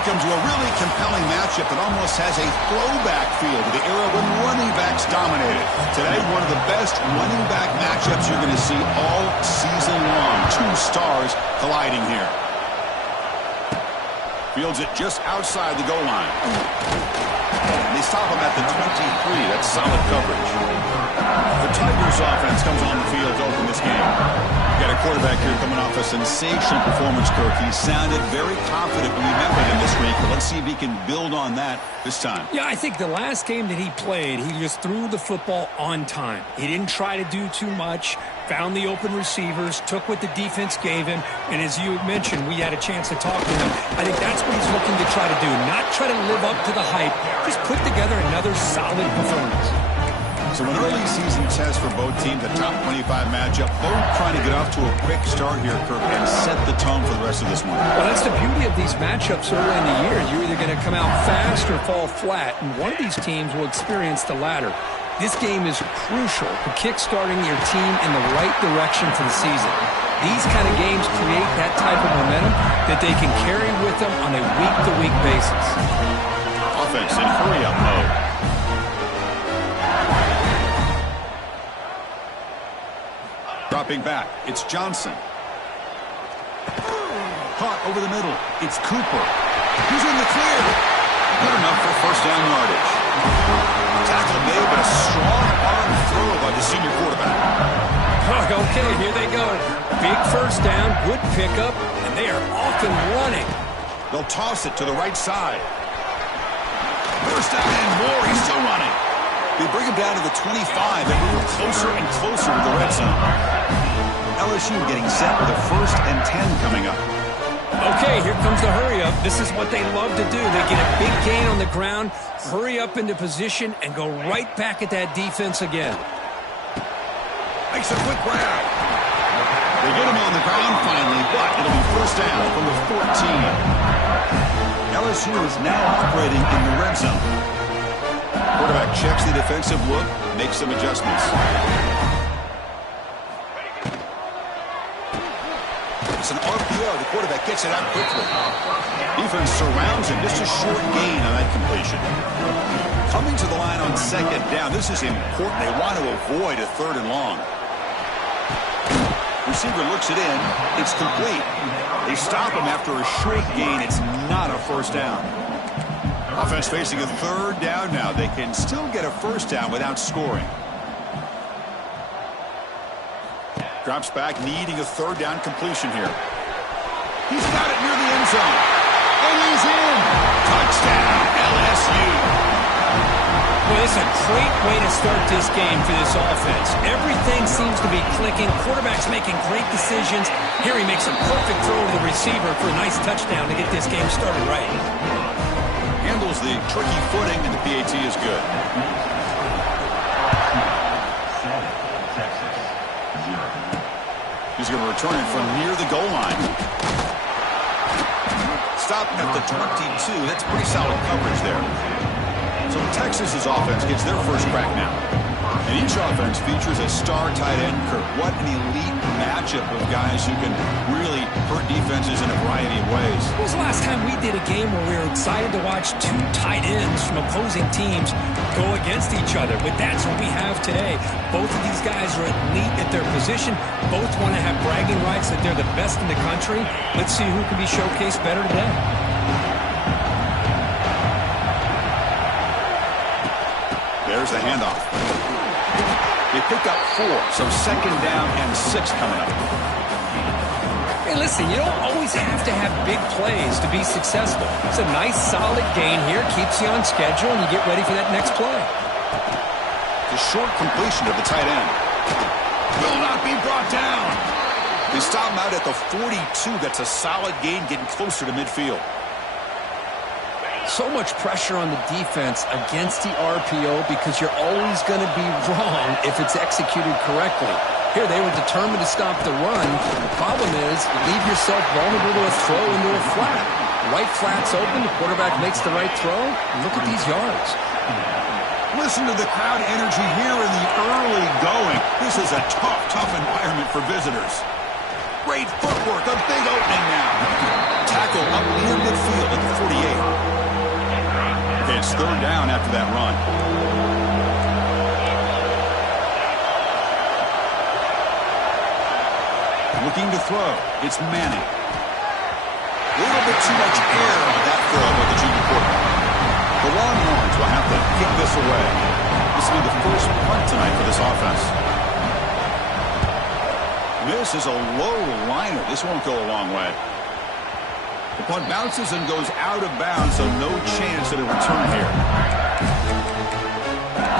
Welcome to a really compelling matchup that almost has a throwback feel to the era when running backs dominated. Today, one of the best running back matchups you're going to see all season long. Two stars colliding here. Fields it just outside the goal line. And they stop him at the 23. That's solid coverage. The Tigers offense comes on the field to open this game. Got a quarterback here coming off a sensational performance, Kirk. He sounded very confident when we met with him this week, but let's see if he can build on that this time. Yeah, I think the last game that he played, he just threw the football on time. He didn't try to do too much, found the open receivers, took what the defense gave him, and as you mentioned, we had a chance to talk to him. I think that's what he's looking to try to do, not try to live up to the hype, just put together another solid performance. So an early season test for both teams, a top 25 matchup. Both trying to get off to a quick start here, Kirk, and set the tone for the rest of this one. Well, that's the beauty of these matchups early in the year. You're either going to come out fast or fall flat, and one of these teams will experience the latter. This game is crucial to kick-starting your team in the right direction for the season. These kind of games create that type of momentum that they can carry with them on a week-to-week basis. Offense in hurry-up mode. Dropping back, it's Johnson. Caught over the middle, it's Cooper. He's in the clear. Good enough for first down yardage. Tackle made, but a strong arm throw by the senior quarterback. Okay, here they go. Big first down, good pickup, and they are off and running. They'll toss it to the right side. First down and more, he's still running. They bring him down to the 25. They move closer and closer to the red zone. LSU getting set with a 1st and 10 coming up. Okay, here comes the hurry up. This is what they love to do. They get a big gain on the ground, hurry up into position, and go right back at that defense again. Makes a quick grab. They get him on the ground finally, but it'll be first down from the 14. LSU is now operating in the red zone. Quarterback checks the defensive look, makes some adjustments. It's an RPO. The quarterback gets it out quickly. Defense surrounds him. Just a short gain on that completion. Coming to the line on 2nd down. This is important. They want to avoid a 3rd and long. Receiver looks it in. It's complete. They stop him after a short gain. It's not a first down. Offense facing a 3rd down now. They can still get a first down without scoring. Drops back, needing a 3rd down completion here. He's got it near the end zone. And he's in. Touchdown, LSU. Well, it's a great way to start this game for this offense. Everything seems to be clicking. Quarterback's making great decisions. Here he makes a perfect throw to the receiver for a nice touchdown to get this game started right. Handles the tricky footing, and the PAT is good. He's going to return it from near the goal line. Stopping at the 22. That's pretty solid coverage there. So Texas's offense gets their first crack now. And each offense features a star tight end, Kirk. What an elite matchup of guys who can really hurt defenses in a variety of ways. When was the last time we did a game where we were excited to watch two tight ends from opposing teams go against each other? But that's what we have today. Both of these guys are elite at their position. Both want to have bragging rights that they're the best in the country. Let's see who can be showcased better today. There's the handoff. They pick up 4, so 2nd down and 6 coming up. Hey, listen, you don't always have to have big plays to be successful. It's a nice, solid gain here, keeps you on schedule, and you get ready for that next play. The short completion to the tight end. Will not be brought down. They stop him out at the 42. That's a solid gain, getting closer to midfield. So much pressure on the defense against the RPO because you're always going to be wrong if it's executed correctly. Here, they were determined to stop the run. The problem is you leave yourself vulnerable to a throw into a flat. Right flat's open. The quarterback makes the right throw. Look at these yards. Listen to the crowd energy here in the early going. This is a tough environment for visitors. Great footwork, a big opening now. Tackle up near midfield at the 48. Okay, it's third down after that run. Looking to throw. It's Manning. A little bit too much air on that throw by the junior quarterback. The Longhorns will have to kick this away. This will be the first punt tonight for this offense. This is a low liner. This won't go a long way. The punt bounces and goes out of bounds, so no chance at a return here.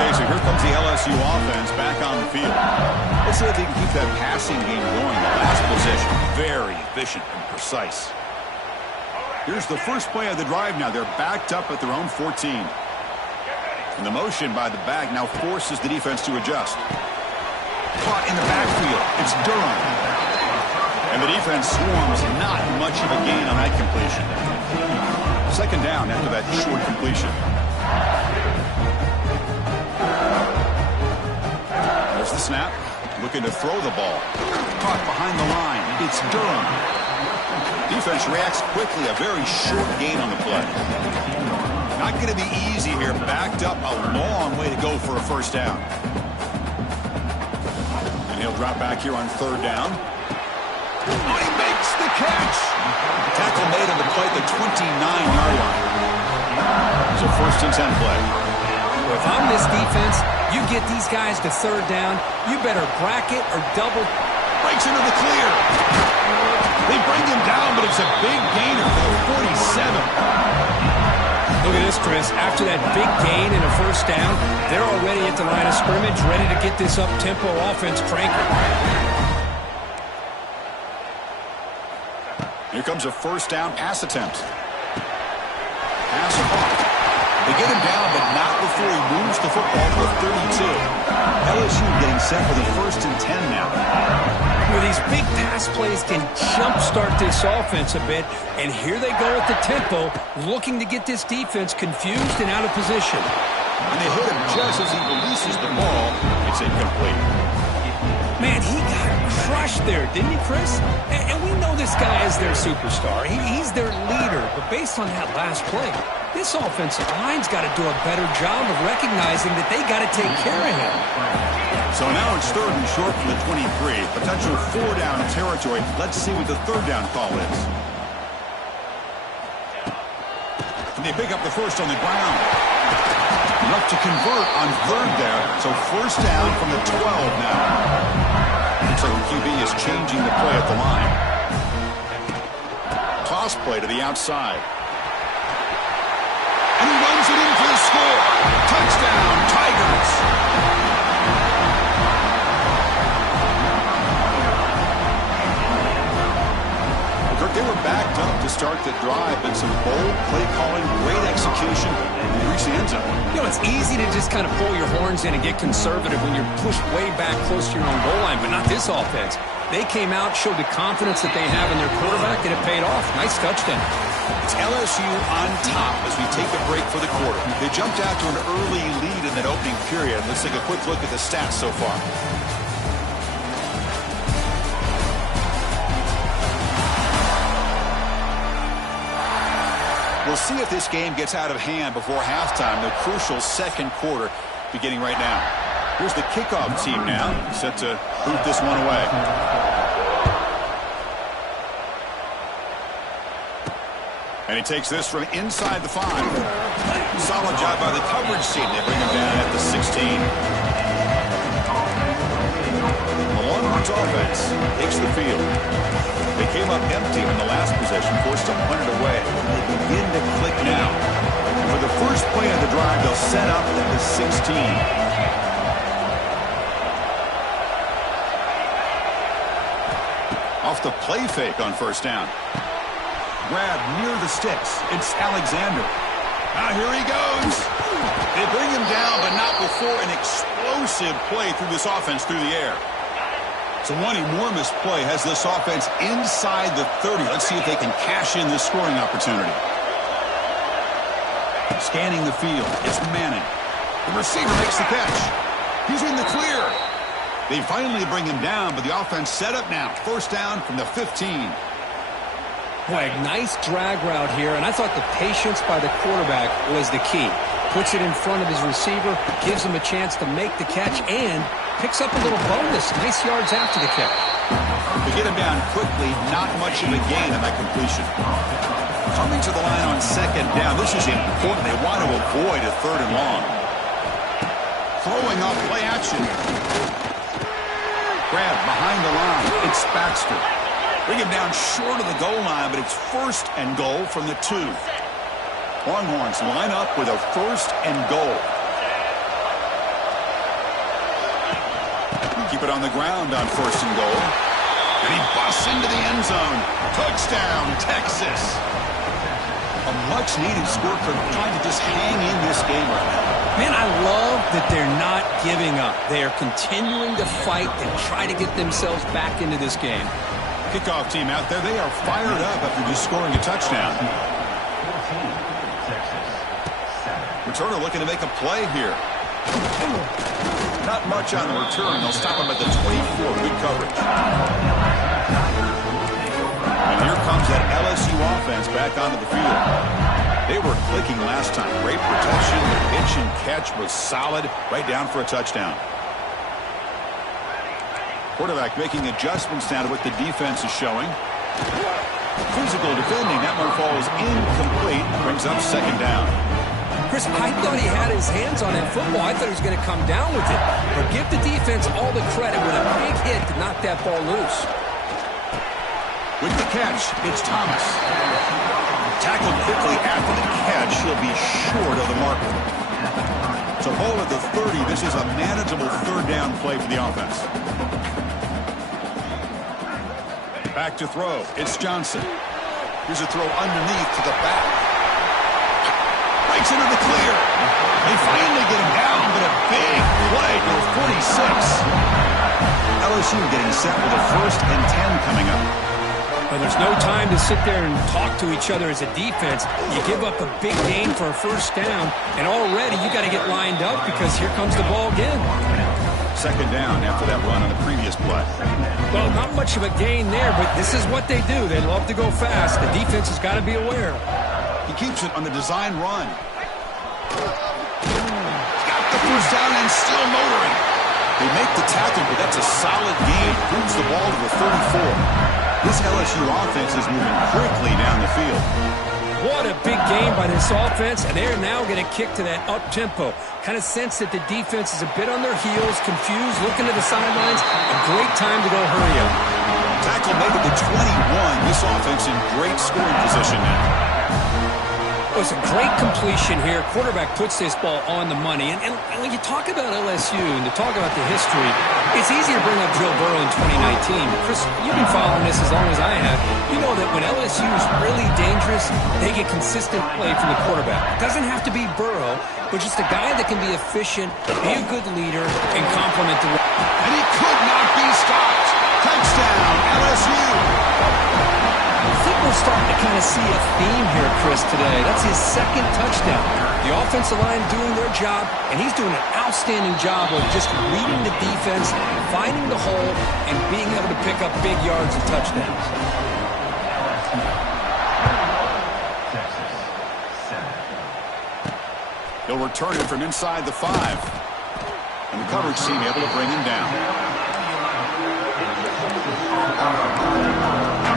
Okay, so here comes the LSU offense back on the field. Let's see if they can keep that passing game going. The last possession, very efficient and precise. Here's the first play of the drive now. They're backed up at their own 14. And the motion by the back now forces the defense to adjust. Caught in the backfield. It's Durham. And the defense swarms. Not much of a gain on that completion. Second down after that short completion. There's the snap. Looking to throw the ball. Caught behind the line. It's Durham. Defense reacts quickly. A very short gain on the play. Not going to be easy here. Backed up a long way to go for a first down. And he'll drop back here on third down. Oh, he makes the catch. Tackle made on the play at the 29-yard line. It's a first and 10 play. If I'm this defense, you get these guys to third down, you better bracket or double. Breaks into the clear. They bring him down, but it's a big gainer for the 47. Look at this, Chris. After that big gain and a first down, they're already at the line of scrimmage, ready to get this up-tempo offense cranking. Here comes a first down pass attempt. Pass off. They get him down, but not before he moves the football to the 32. LSU getting set for the first and 10 now. Where these big pass plays can jumpstart this offense a bit, and here they go at the tempo, looking to get this defense confused and out of position. And they hit him just as he releases the ball. It's incomplete. Man, he got crushed there, didn't he, Chris? And we know this guy is their superstar. He's their leader. But based on that last play, this offensive line's got to do a better job of recognizing that they got to take care of him. So now it's third and short from the 23. Potential four-down territory. Let's see what the third down call is. And they pick up the first on the ground. Enough to convert on third there. So first down from the 12 now. Looks like the QB is changing the play at the line. Toss play to the outside. And he runs it in for the score. Touchdown, Tigers. They were backed up to start the drive, but some bold play calling, great execution, and reach the end zone. You know, it's easy to just kind of pull your horns in and get conservative when you're pushed way back close to your own goal line, but not this offense. They came out, showed the confidence that they have in their quarterback, and it paid off. Nice touchdown. It's LSU on top as we take a break for the quarter. They jumped out to an early lead in that opening period. Let's take a quick look at the stats so far. We'll see if this game gets out of hand before halftime. The crucial second quarter beginning right now. Here's the kickoff team now, set to boot this one away. And he takes this from inside the 5. Solid job by the coverage team. They bring him down at the 16. The Longhorns offense takes the field. They came up empty in the last possession, forced to punt it away. They begin to click now. And for the first play of the drive, they'll set up at the 16. Off the play fake on first down. Grab near the sticks. It's Alexander. Now here he goes. They bring him down, but not before an explosive play through this offense through the air. So one enormous play has this offense inside the 30. Let's see if they can cash in this scoring opportunity. Scanning the field. It's Manning. The receiver makes the catch. He's in the clear. They finally bring him down, but the offense set up now. First down from the 15. Boy, a nice drag route here, and I thought the patience by the quarterback was the key. Puts it in front of his receiver, gives him a chance to make the catch, and picks up a little bonus. Nice yards after the catch. To get him down quickly, not much of a gain on that completion. Coming to the line on second down, this is important. They want to avoid a third and long. Throwing off play action. Grab behind the line. It's Baxter. Bring him down short of the goal line, but it's first and goal from the 2. Longhorns line up with a first and goal. Keep it on the ground on first and goal. And he busts into the end zone. Touchdown, Texas. A much-needed score for trying to just hang in this game right now. Man, I love that they're not giving up. They are continuing to fight and try to get themselves back into this game. Kickoff team out there, they are fired up after just scoring a touchdown. Returner looking to make a play here. Not much on the return. They'll stop him at the 24. Good coverage. And here comes that LSU offense back onto the field. They were clicking last time. Great protection. The pitch and catch was solid. Right down for a touchdown. Quarterback making adjustments now to what the defense is showing. Physical defending. That one falls incomplete. Brings up second down. Chris, I thought he had his hands on that football. I thought he was going to come down with it. But give the defense all the credit with a big hit to knock that ball loose. With the catch, it's Thomas. Tackled quickly after the catch. He'll be short of the marker. So ball at the 30. This is a manageable third down play for the offense. Back to throw. It's Johnson. Here's a throw underneath to the back. Breaks into the clear. They finally get him down, but a big play to the 46. LSU getting set with a first and 10 coming up. Well, there's no time to sit there and talk to each other as a defense. You give up a big gain for a first down, and already you got to get lined up because here comes the ball again. Second down after that run on the previous play. Well, not much of a gain there, but this is what they do. They love to go fast. The defense has got to be aware. He keeps it on the design run. Got the first down and still motoring. They make the tackle, but that's a solid gain. Moves the ball to the 34. This LSU offense is moving quickly down the field. What a big game by this offense, and they're now going to kick to that up-tempo. Kind of sense that the defense is a bit on their heels, confused, looking to the sidelines. A great time to go hurry up. Tackle made at the 21. This offense in great scoring position now. It was a great completion here. Quarterback puts this ball on the money. And when you talk about LSU and to talk about the history, it's easy to bring up Joe Burrow in 2019. Chris, you've been following this as long as I have. You know that when LSU is really dangerous, they get consistent play from the quarterback. It doesn't have to be Burrow, but just a guy that can be efficient, be a good leader, and complement the... And he could not be stopped. Touchdown, LSU. I think we're starting to kind of see a theme here, Chris, today. That's his second touchdown. The offensive line doing their job, and he's doing an outstanding job of just reading the defense, finding the hole, and being able to pick up big yards and touchdowns. He'll return it from inside the 5. And the coverage team able to bring him down.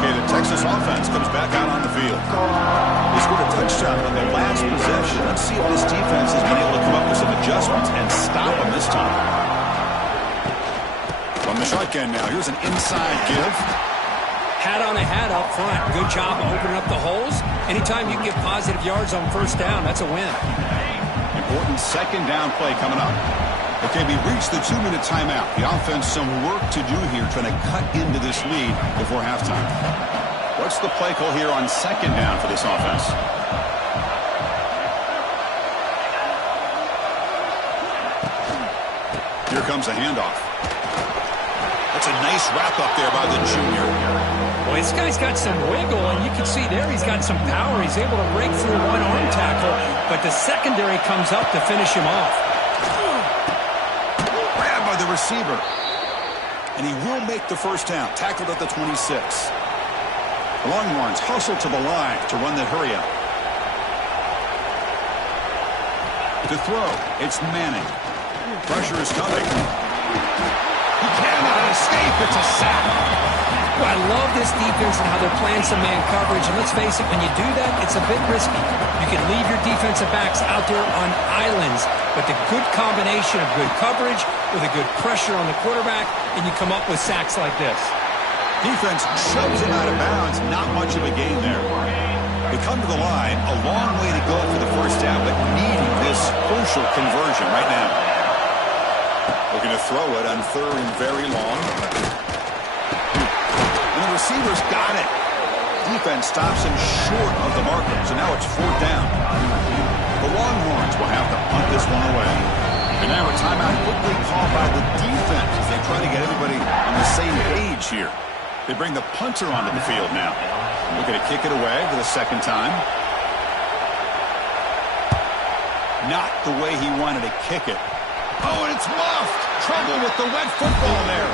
Okay, the Texas offense comes back out on the field. They scored a touchdown on their last possession. Let's see if this defense has been able to come up with some adjustments and stop them this time. From the shotgun now, here's an inside give. Hat on a hat up front. Good job of opening up the holes. Anytime you can get positive yards on first down, that's a win. Important second down play coming up. Okay, we reached the 2-minute timeout. The offense some work to do here trying to cut into this lead before halftime. What's the play call here on second down for this offense? Here comes a handoff. That's a nice wrap up there by the junior. Well, this guy's got some wiggle, and you can see there he's got some power. He's able to break through one arm tackle, but the secondary comes up to finish him off. Grabbed by the receiver. And he will make the first down. Tackled at the 26. The Longhorns hustle to the line to run that hurry up. To throw, it's Manning. Pressure is coming. He cannot escape. It's a sack. Well, I love this defense and how they're playing some man coverage. And let's face it, when you do that, it's a bit risky. You can leave your defensive backs out there on islands, but the good combination of good coverage with a good pressure on the quarterback, and you come up with sacks like this. Defense shoves him out of bounds. Not much of a gain there. They come to the line. A long way to go for the first down, but needing this crucial conversion right now. Looking to throw it on third and very long. And the receiver's got it. Defense stops him short of the marker, so now it's fourth down. The Longhorns will have to punt this one away. And now a timeout quickly called by the defense as they try to get everybody on the same page here. They bring the punter onto the field now. Looking to kick it away for the second time. Not the way he wanted to kick it. Oh, and it's muffed. Trouble with the wet football there.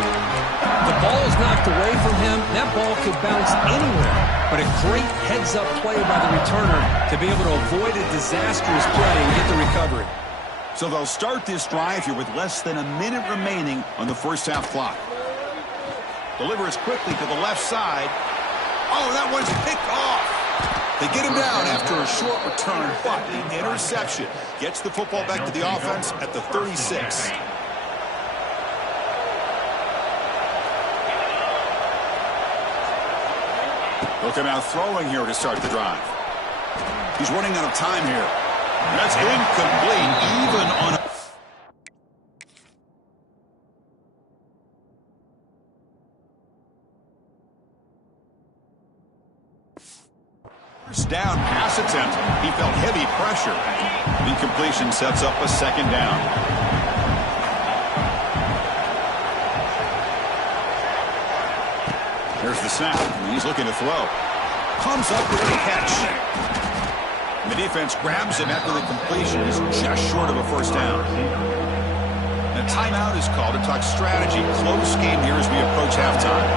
The ball is knocked away from him. That ball could bounce anywhere. But a great heads-up play by the returner to be able to avoid a disastrous play and get the recovery. So they'll start this drive here with less than a minute remaining on the first half clock. Delivers quickly to the left side. Oh, that one's picked off. They get him down after a short return, but the interception gets the football back to the offense at the 36. Looking out throwing here to start the drive. He's running out of time here. That's incomplete, even on a... First down pass attempt. He felt heavy pressure. Incompletion sets up a second down. There's the snap. And he's looking to throw. Comes up with a catch. And the defense grabs him after the completion is just short of a first down. And a timeout is called to talk strategy. Close game here as we approach halftime.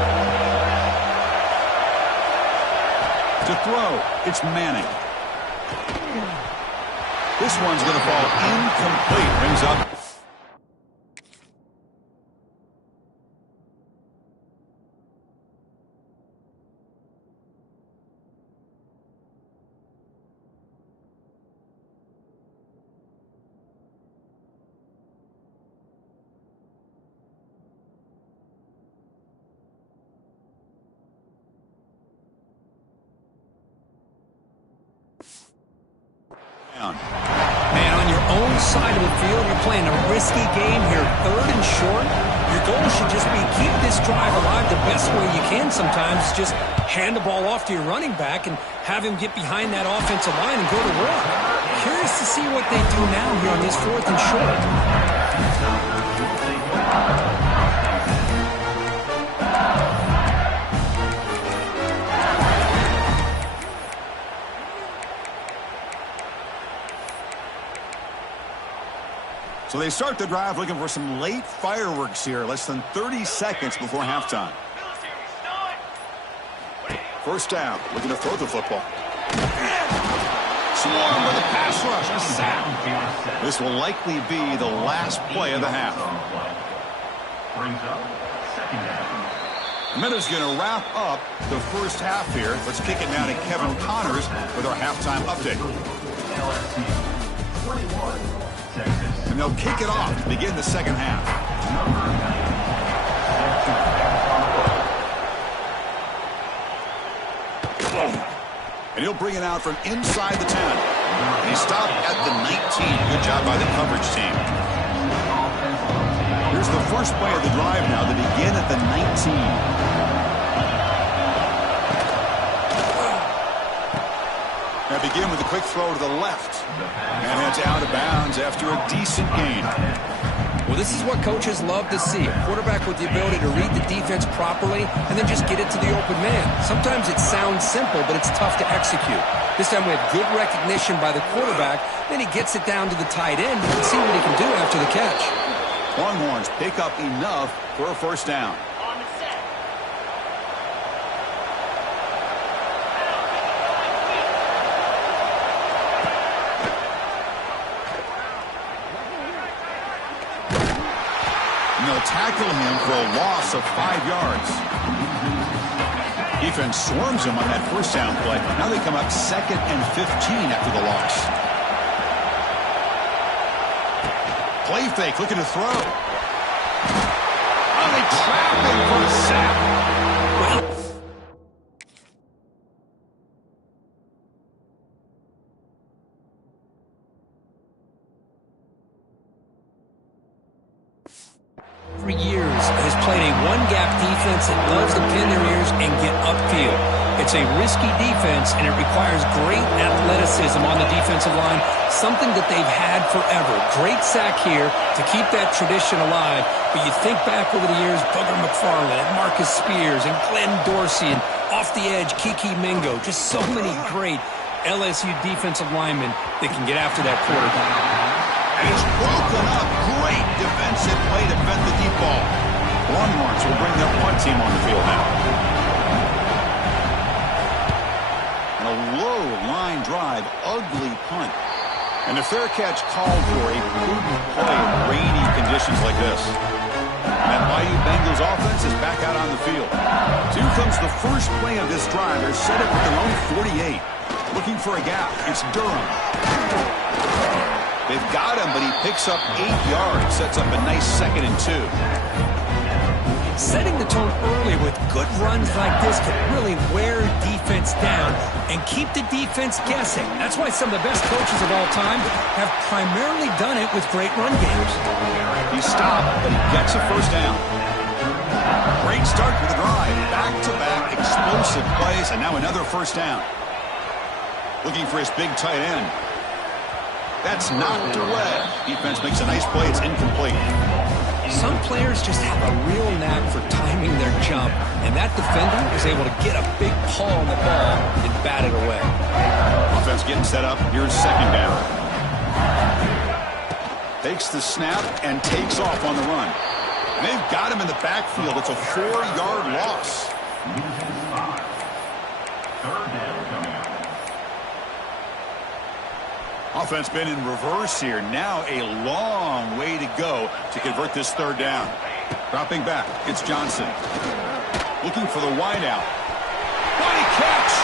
To throw, it's Manning. This one's going to fall incomplete. Brings up. Man, on your own side of the field, you're playing a risky game here. Third and short. Your goal should just be keep this drive alive the best way you can sometimes. Just hand the ball off to your running back and have him get behind that offensive line and go to work. Curious to see what they do now here on this fourth and short. So they start the drive looking for some late fireworks here, less than 30 seconds before halftime. First down, looking to throw the football. Swarm with a pass rush, a sack. This will likely be the last play of the half. Minutes going to wrap up the first half here. Let's kick it now to Kevin Connors with our halftime update. And they'll kick it off to begin the second half. And he'll bring it out from inside the 10. And he stopped at the 19. Good job by the coverage team. Here's the first play of the drive now to begin at the 19. Now begin with a quick throw to the left. And heads out of bounds after a decent gain. Well, this is what coaches love to see. A quarterback with the ability to read the defense properly and then just get it to the open man. Sometimes it sounds simple, but it's tough to execute. This time we have good recognition by the quarterback. Then he gets it down to the tight end. You can see what he can do after the catch. Longhorns pick up enough for a first down. They'll tackle him for a loss of 5 yards. Defense swarms him on that first down play. Now they come up 2nd and 15 after the loss. Play fake, looking to throw. Oh, they trap him for a sack. For years has played a one-gap defense that loves to pin their ears and get upfield. It's a risky defense, and it requires great athleticism on the defensive line, something that they've had forever. Great sack here to keep that tradition alive, but you think back over the years, Booger McFarland and Marcus Spears and Glenn Dorsey, and off the edge, Kiki Mingo, just so many great LSU defensive linemen that can get after that quarterback. And it's broken up. Great defensive play to defend the deep ball. Longhorns will bring their punt team on the field now. And a low line drive, ugly punt. And a fair catch called for a prudent play in rainy conditions like this. And that Bayou Bengals offense is back out on the field. So here comes the first play of this drive. They're set up with their own 48. Looking for a gap. It's Durham. They've got him, but he picks up 8 yards. Sets up a nice 2nd and 2. Setting the tone early with good runs like this can really wear defense down and keep the defense guessing. That's why some of the best coaches of all time have primarily done it with great run games. He stopped, but he gets a first down. Great start to the drive. Back-to-back explosive plays, and now another first down. Looking for his big tight end. That's knocked away. Defense makes a nice play. It's incomplete. Some players just have a real knack for timing their jump, and that defender is able to get a big paw on the ball and bat it away. Offense getting set up. Here's 2nd down. Takes the snap and takes off on the run. And they've got him in the backfield. It's a 4-yard loss. Offense been in reverse here. Now a long way to go to convert this 3rd down. Dropping back, it's Johnson. Looking for the wideout. What a catch!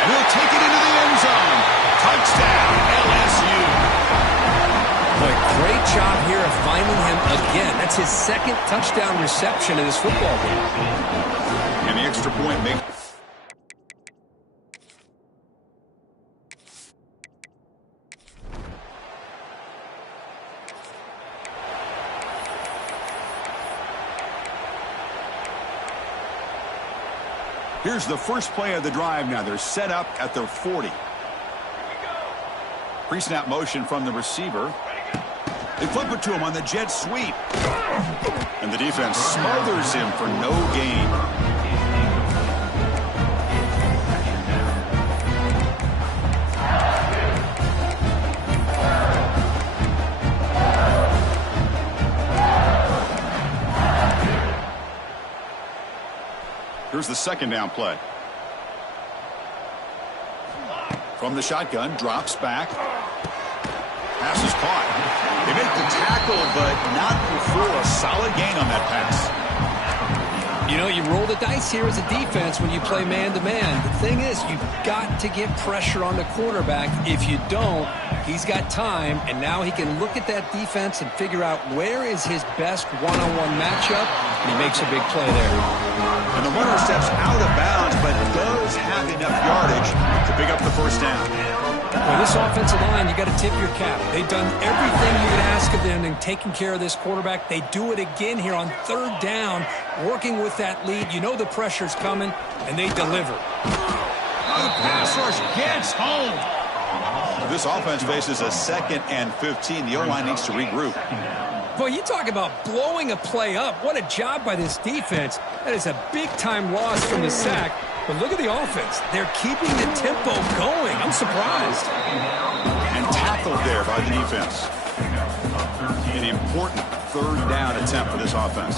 And he'll take it into the end zone. Touchdown, LSU. But great job here of finding him again. That's his 2nd touchdown reception in this football game. And the extra point makes... Here's the first play of the drive now. They're set up at their 40. Pre-snap motion from the receiver. They flip it to him on the jet sweep. And the defense smothers him for no gain. Here's the 2nd down play. From the shotgun, drops back. Pass is caught. They make the tackle, but not before a solid gain on that pass. You know, you roll the dice here as a defense when you play man-to-man. The thing is, you've got to get pressure on the quarterback. If you don't, he's got time, and now he can look at that defense and figure out where is his best one-on-one matchup, and he makes a big play there. And the runner steps out of bounds, but does have enough yardage to pick up the first down. Well, this offensive line, you got to tip your cap. They've done everything you would ask of them in taking care of this quarterback. They do it again here on 3rd down, working with that lead. You know the pressure's coming, and they deliver. Oh, the pass rush gets home. This offense faces a 2nd and 15. The O-line needs to regroup. Boy, you talk about blowing a play up. What a job by this defense. That is a big-time loss from the sack. But look at the offense. They're keeping the tempo going. I'm surprised. And tackled there by the defense. An important 3rd down attempt for this offense.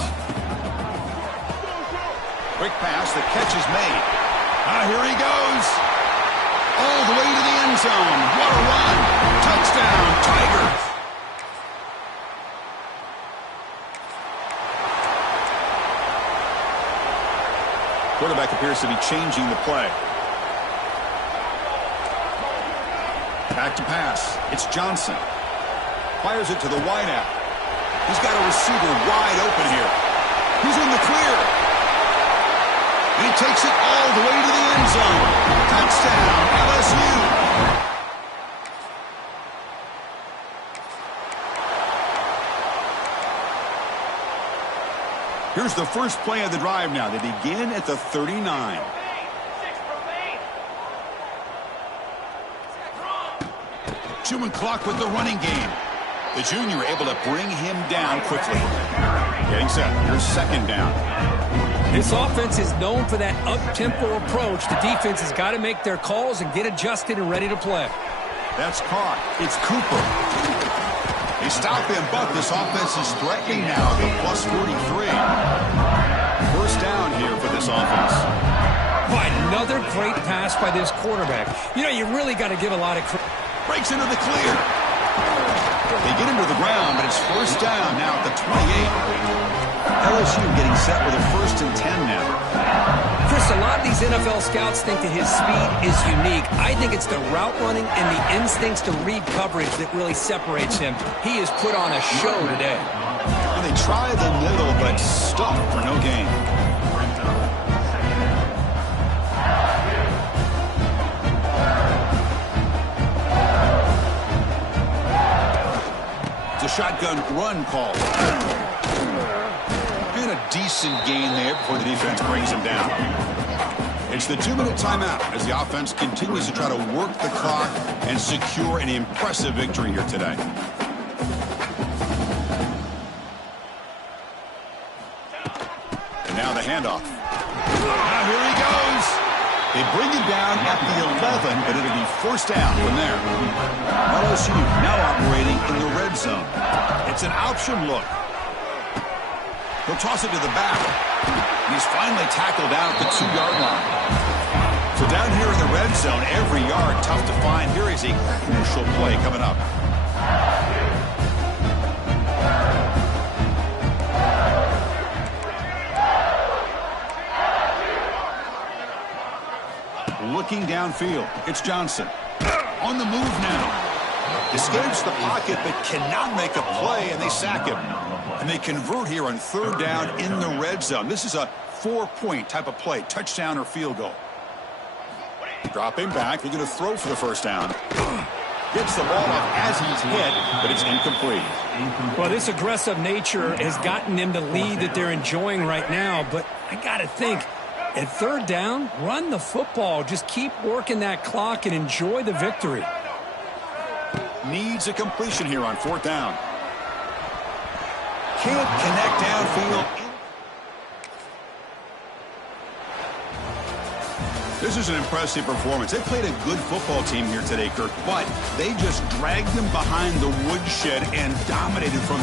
Quick pass. The catch is made. Here he goes. All the way to the end zone. What a run. Touchdown, Tigers. quarterback appears to be changing the play. Back to pass. It's Johnson. Fires it to the wideout. He's got a receiver wide open here. He's in the clear. And he takes it all the way to the end zone. Touchdown, LSU. Here's the first play of the drive now. They begin at the 39. Chewing clock with the running game. The junior able to bring him down quickly. Getting set. Here's second down. This offense is known for that up-tempo approach. The defense has got to make their calls and get adjusted and ready to play. That's caught. It's Cooper. They stop him, but this offense is threatening now to plus 43. First down here for this offense. Boy, another great pass by this quarterback. You know, you really got to give a lot of credit. Breaks into the clear. They get him to the ground, but it's first down now at the 28. LSU getting set with a 1st and 10 now. Chris, a lot of these NFL scouts think that his speed is unique. I think it's the route running and the instincts to read coverage that really separates him. He has put on a show today. And they try the middle, but stuck for no gain. It's a shotgun run call. And a decent gain there before the defense brings him down. It's the 2-minute timeout as the offense continues to try to work the clock and secure an impressive victory here today. And now the handoff. Now here he goes. They bring him down at the 11, but it'll be first down from there. LSU now operating in the red zone. It's an option look. He'll toss it to the back. He's finally tackled out at the 2-yard line. So down here in the red zone, every yard tough to find. Here is a crucial play coming up. Looking downfield, it's Johnson. On the move now. Escapes the pocket but cannot make a play, and they sack him. And they convert here on 3rd down in the red zone. This is a 4-point type of play, touchdown or field goal. Dropping back, they're going to throw for the first down. Gets the ball off as he's hit, but it's incomplete. Well, this aggressive nature has gotten them the lead that they're enjoying right now, but I got to think, at 3rd down, run the football. Just keep working that clock and enjoy the victory. Needs a completion here on 4th down. Can't connect downfield. This is an impressive performance. They played a good football team here today, Kirk, but they just dragged them behind the woodshed and dominated from...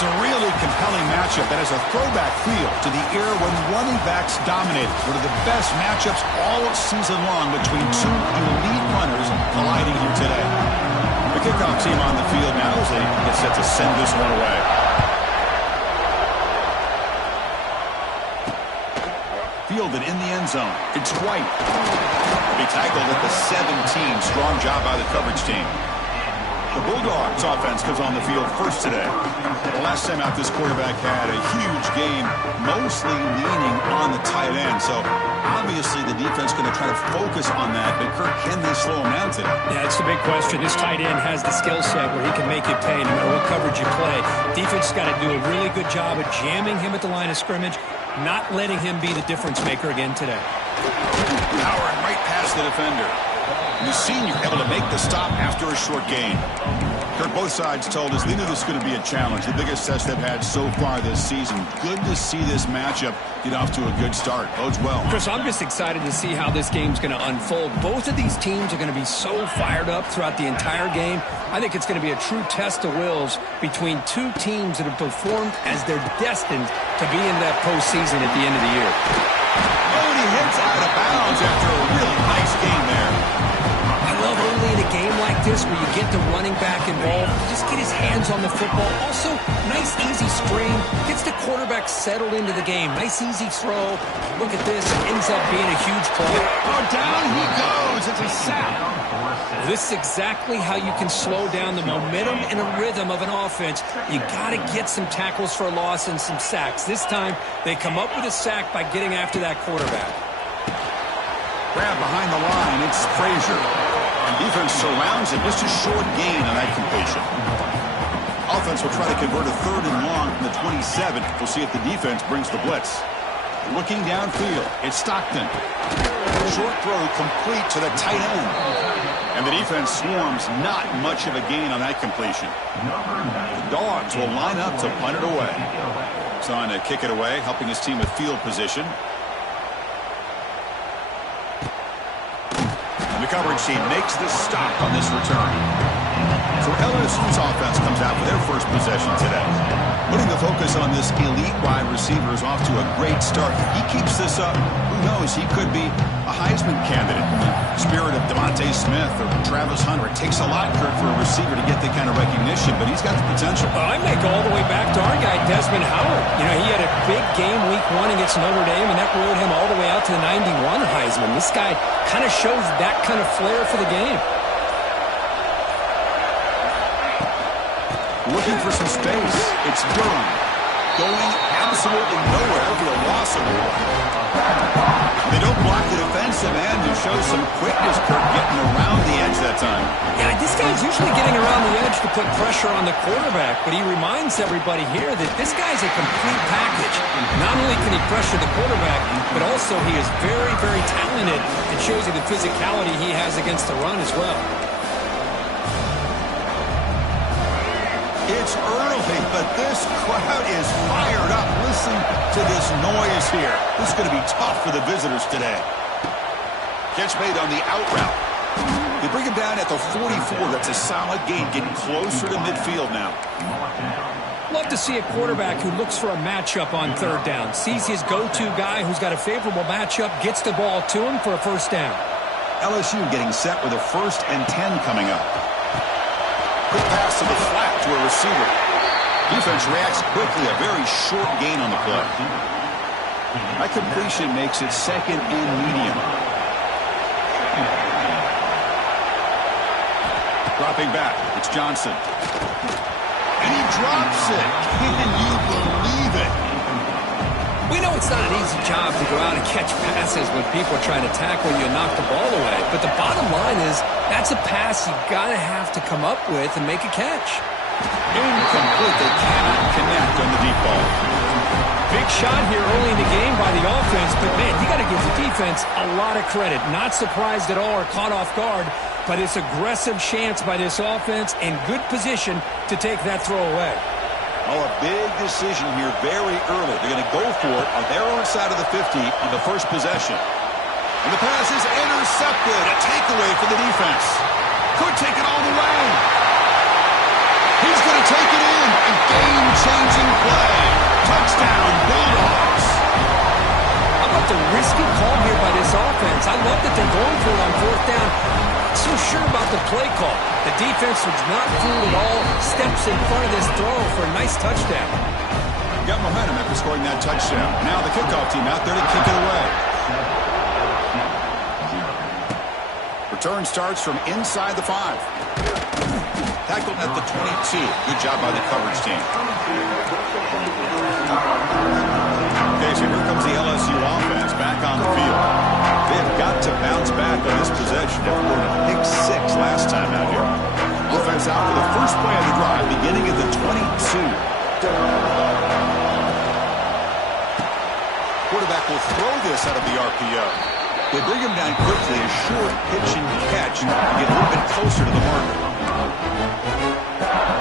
It's a really compelling matchup that has a throwback feel to the era when running backs dominated. One of the best matchups all season long between two elite runners colliding here today. The kickoff team on the field now as they get set to send this one away. Fielded in the end zone. It's White. Be tackled at the 17. Strong job by the coverage team. Bulldogs offense comes on the field first today. The last time out, this quarterback had a huge game, mostly leaning on the tight end. So obviously the defense going to try to focus on that. But Kirk, can they slow him down today? Yeah, it's the big question. This tight end has the skill set where he can make you pay no matter what coverage you play. Defense has got to do a really good job of jamming him at the line of scrimmage, not letting him be the difference maker again today. Howard right past the defender. The senior able to make the stop after a short gain. Kirk, both sides told us they knew this was going to be a challenge, the biggest test they've had so far this season. Good to see this matchup get off to a good start. Bodes well. Chris, I'm just excited to see how this game's going to unfold. Both of these teams are going to be so fired up throughout the entire game. I think it's going to be a true test of wills between two teams that have performed as they're destined to be in that postseason at the end of the year. Oh, and he hits out of bounds after a really nice game there. I love early in a game like this where you get the running back involved, just get his hands on the football. Also, nice easy screen, gets the quarterback settled into the game. Nice easy throw. Look at this, it ends up being a huge play. Oh, down he goes. It's a sack. This is exactly how you can slow down the momentum and a rhythm of an offense. You got to get some tackles for a loss and some sacks. This time, they come up with a sack by getting after that quarterback. Grab behind the line. It's Frazier. Defense surrounds it. Just a short gain on that completion. Offense will try to convert a 3rd and long from the 27. We'll see if the defense brings the blitz. Looking downfield, it's Stockton. Short throw complete to the tight end. And the defense swarms, not much of a gain on that completion. The Dogs will line up to punt it away. It's on to kick it away, helping his team with field position. And the coverage team makes the stop on this return. So LSU's offense comes out for their first possession today. Putting the focus on this elite wide receiver is off to a great start. If he keeps this up, who knows? He could be a Heisman candidate in the spirit of Devontae Smith or Travis Hunter. It takes a lot, Kirk, for a receiver to get that kind of recognition, but he's got the potential. I may go all the way back to our guy, Desmond Howard. You know, he had a big game week 1 against Notre Dame, and that rode him all the way out to the 91 Heisman. This guy kind of shows that kind of flair for the game. Looking for some space. It's Durham. Going absolutely nowhere for the loss of one. They don't block the defensive end who shows some quickness, Kirk, getting around the edge that time. Yeah, this guy's usually getting around the edge to put pressure on the quarterback, but he reminds everybody here that this guy's a complete package. Not only can he pressure the quarterback, but also he is very, very talented. It shows you the physicality he has against the run as well. It's early, but this crowd is fired up. Listen to this noise here. This is going to be tough for the visitors today. Catch made on the out route. They bring him down at the 44. That's a solid gain, getting closer to midfield now. Love to see a quarterback who looks for a matchup on 3rd down. Sees his go-to guy who's got a favorable matchup, gets the ball to him for a first down. LSU getting set with a 1st and 10 coming up. Quick pass to the flat to a receiver. Defense reacts quickly. A very short gain on the play. That completion makes it 2nd and medium. Dropping back. It's Johnson. And he drops it. Can you believe it? We know it's not an easy job to go out and catch passes when people are trying to tackle you and knock the ball away. But the bottom line is that's a pass you got to have to come up with and make a catch. Incomplete. They cannot connect on the deep ball. Big shot here early in the game by the offense, but man, you got to give the defense a lot of credit. Not surprised at all or caught off guard, but it's aggressive chance by this offense and good position to take that throw away. Oh, a big decision here very early. They're going to go for it on their own side of the 50 on the first possession. And the pass is intercepted. A takeaway for the defense. Could take it all the way. He's going to take it in. A game-changing play. Touchdown, Bulldogs. How about the risky call here by this offense? I love that they're going for it on 4th down. Not so sure about the play call. The defense was not fooled at all. Steps in front of this throw for a nice touchdown. Got momentum after scoring that touchdown. Now the kickoff team out there to kick it away. Return starts from inside the 5. Tackled at the 22. Good job by the coverage team. Okay, so here comes the LSU offense back on the field. They've got to bounce back on this possession. They were a pick 6 last time out here. Offense out for the first play of the drive, beginning at the 22. Quarterback will throw this out of the RPO. They bring him down quickly, a short pitch and catch, and get a little bit closer to the marker.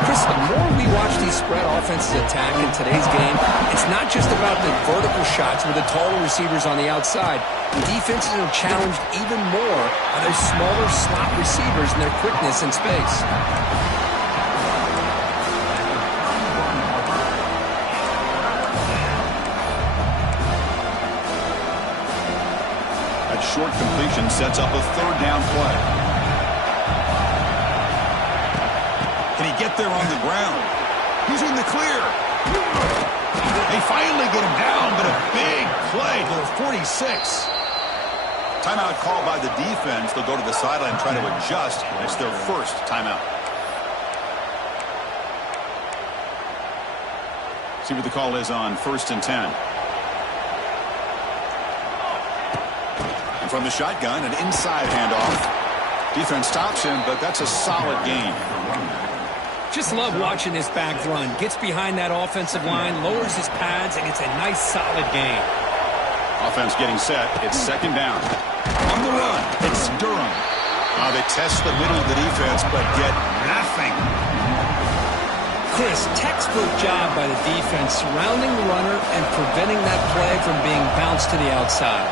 Chris, the more we watch these spread offenses attack in today's game, it's not just about the vertical shots with the taller receivers on the outside. Defenses are challenged even more by those smaller slot receivers and their quickness in space. That short completion sets up a third down play. Can he get there on the ground? He's in the clear. They finally get him down, but a big play to the 46. Timeout called by the defense. They'll go to the sideline and try to adjust. It's their first timeout. See what the call is on 1st and 10. And from the shotgun, an inside handoff. Defense stops him, but that's a solid gain. Just love watching this back run. Gets behind that offensive line, lowers his pads, and it's a nice, solid gain. Offense getting set. It's 2nd down. On the run, it's Durham. They test the middle of the defense, but get nothing. Chris, textbook job by the defense surrounding the runner and preventing that play from being bounced to the outside.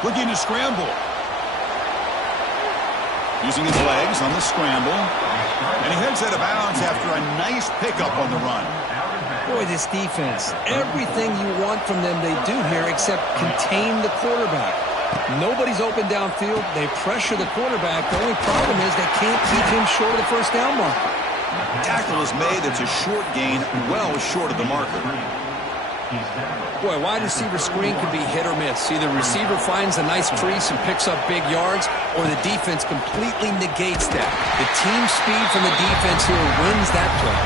Looking to scramble. Using his legs on the scramble. And he heads out of bounds after a nice pickup on the run. Boy, this defense, everything you want from them they do here except contain the quarterback. Nobody's open downfield. They pressure the quarterback. The only problem is they can't keep him short of the first down mark. Tackle is made. It's a short gain, well short of the marker. Boy, wide receiver screen can be hit or miss. Either receiver finds a nice crease and picks up big yards, or the defense completely negates that. The team speed from the defense here wins that play.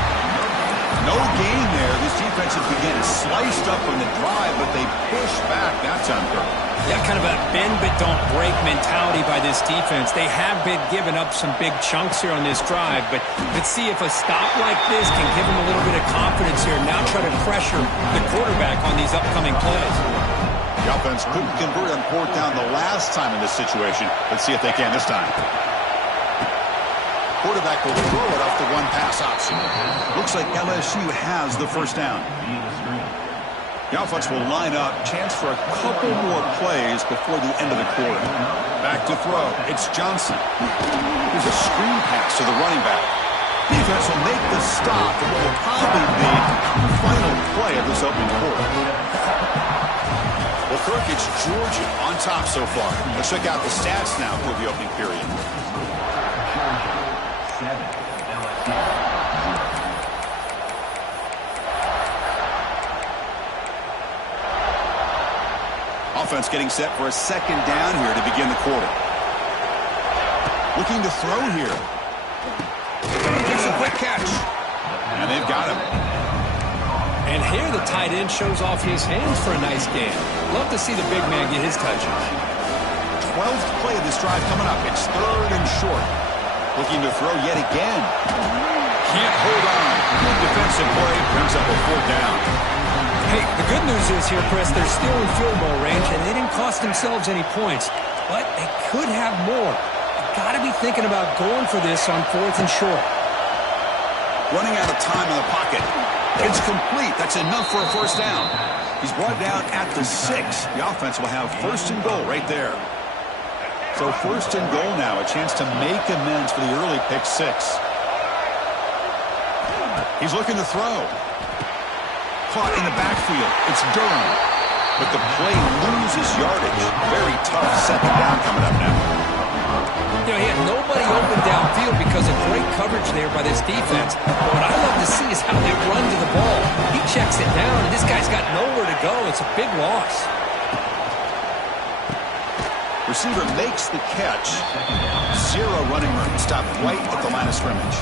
No gain there. This defense has begun sliced up on the drive, but they push back that time. Yeah, kind of a bend but don't break mentality by this defense. They have been giving up some big chunks here on this drive, but let's see if a stop like this can give them a little bit of confidence here. Now try to pressure the quarterback on these upcoming plays. The offense couldn't convert on 4th down the last time in this situation. Let's see if they can this time. Quarterback will throw it off the one pass option. Looks like LSU has the first down. The offense will line up. Chance for a couple more plays before the end of the quarter. Back to throw. It's Johnson. Here's a screen pass to the running back. Defense will make the stop for what will probably be the final play of this opening quarter. Well, Kirk, it's Georgia on top so far. Let's check out the stats now for the opening period. Offense getting set for a 2nd down here to begin the quarter. Looking to throw here. It's a quick catch. And they've got him. And here the tight end shows off his hands for a nice gain. Love to see the big man get his touches. 12th play of this drive coming up. It's 3rd and short. Looking to throw yet again. Can't hold on. Good defensive play. Brings up a 4th down. Hey, the good news is here, Chris, they're still in field goal range, and they didn't cost themselves any points. But they could have more. You've got to be thinking about going for this on 4th and short. Running out of time in the pocket. It's complete. That's enough for a first down. He's brought down at the 6. The offense will have 1st and goal right there. So 1st and goal now. A chance to make amends for the early pick 6. He's looking to throw. Caught in the backfield. It's Durham. But the play loses yardage. Very tough 2nd down coming up now. You know, he had nobody open downfield because of great coverage there by this defense. But what I love to see is how they run to the ball. He checks it down, and this guy's got nowhere to go. It's a big loss. Receiver makes the catch. Zero running room. Stopped right at the line of scrimmage.